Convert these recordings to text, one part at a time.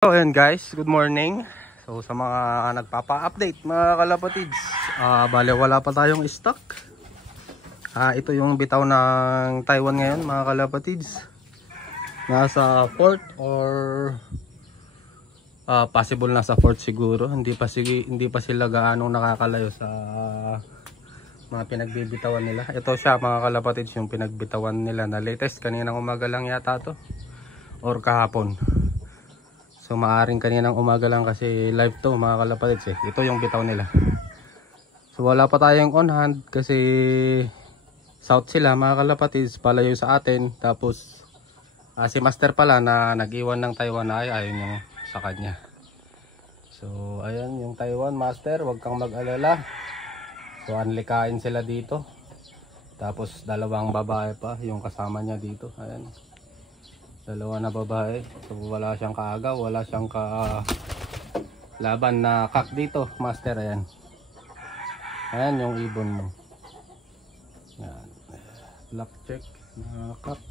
So ayan guys, good morning. So sa mga nagpapa-update mga kalapatids, bale wala pa tayong stock. Ito yung bitaw ng Taiwan ngayon mga kalapatids. Nasa port or possible nasa port siguro. Hindi pa sila gaano nakakalayo sa mga pinagbibitawan nila. Ito siya mga kalapatids, yung pinagbitawan nila na latest. Kaninang umaga lang yata to or kahapon. So maaring kaninang umaga lang kasi live to mga kalapatids Ito yung bitaw nila. So wala pa tayong on hand kasi south sila mga kalapatids, palayo sa atin. Tapos si master pala na nag-iwan ng Taiwan na ayun yung sa kanya. So ayan yung Taiwan master, wag kang mag-alala. So anlikain sila dito. Tapos dalawang babae pa yung kasama niya dito. Ayan. Dalawa na babae. So wala siyang kaagaw, wala siyang laban na kak dito master. Ayan. Ayan yung ibon mo. Ayan. Black check na kak.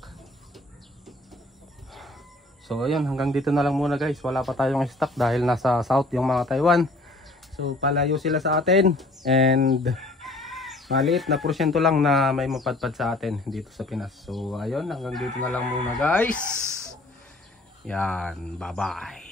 So ayun, hanggang dito na lang muna guys. Wala pa tayong stock dahil nasa south yung mga Taiwan. So palayo sila sa atin. And maliit na porsyento lang na may mapadpad sa atin dito sa Pinas. So ayun, hanggang dito na lang muna guys. Yan, bye bye.